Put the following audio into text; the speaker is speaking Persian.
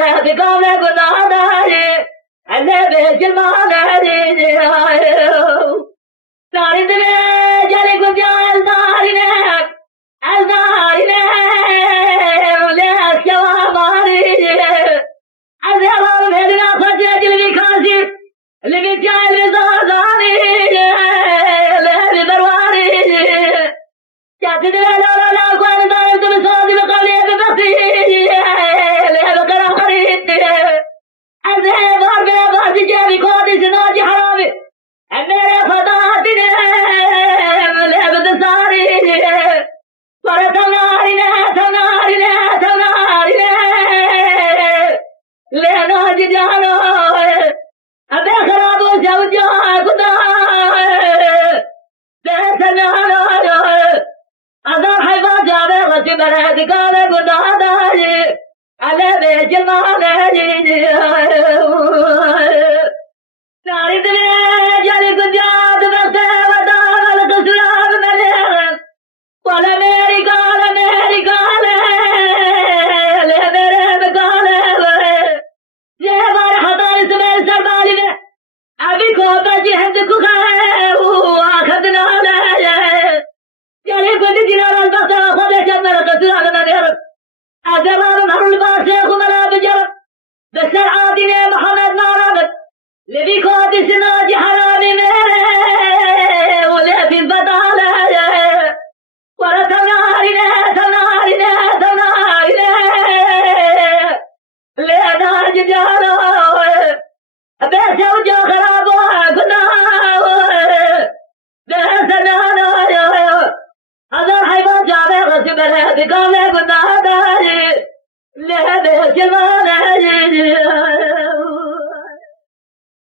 برهد قامنا قلنا داري أنا بيش المعنى داري دمي جالي قد جال داري لك الداري لك ولا سوا ماري الزهر مهدنا خجاج اللي بيكاسي اللي بيجاي لزازاني اللي برواني جات دلا لا لا قال داري بصوتي بقولي ببصي اللي بقراري الزهر ببصي جابي كودي سناجي حرامي मेरे खुदा तेरे ले बदसारी पर तनारी ले नाज जानो अबे खराब हो जाओ जा खुदा दे सनानो अगर है बात जावे वच बरे दिखावे खुदा दारी अले बे जमाने जी सारी तेरे जाने को जाद बसे वदाल कसरार मेरे पल मेरी गाल ले मेरे गाल ये बार हदार इसमें सरदारी ने अभी को बजी है दुख है वो आखद ना ले जाने को जिला रंग बसा खुदे चंदर कसरार मेरे अजरार नरुल बासे खुमरा बजर दसर आदि ने मोहम्मद नारायण लेवी को दिसना जहरानी मेरे ओले फिर बदाल है पर सनारी ने ले नाज जानो अबे सब जो खराब हो खुदा दे सनानो अगर है बात जावे बस मेरे दिखावे खुदा दारी ले दे जमाने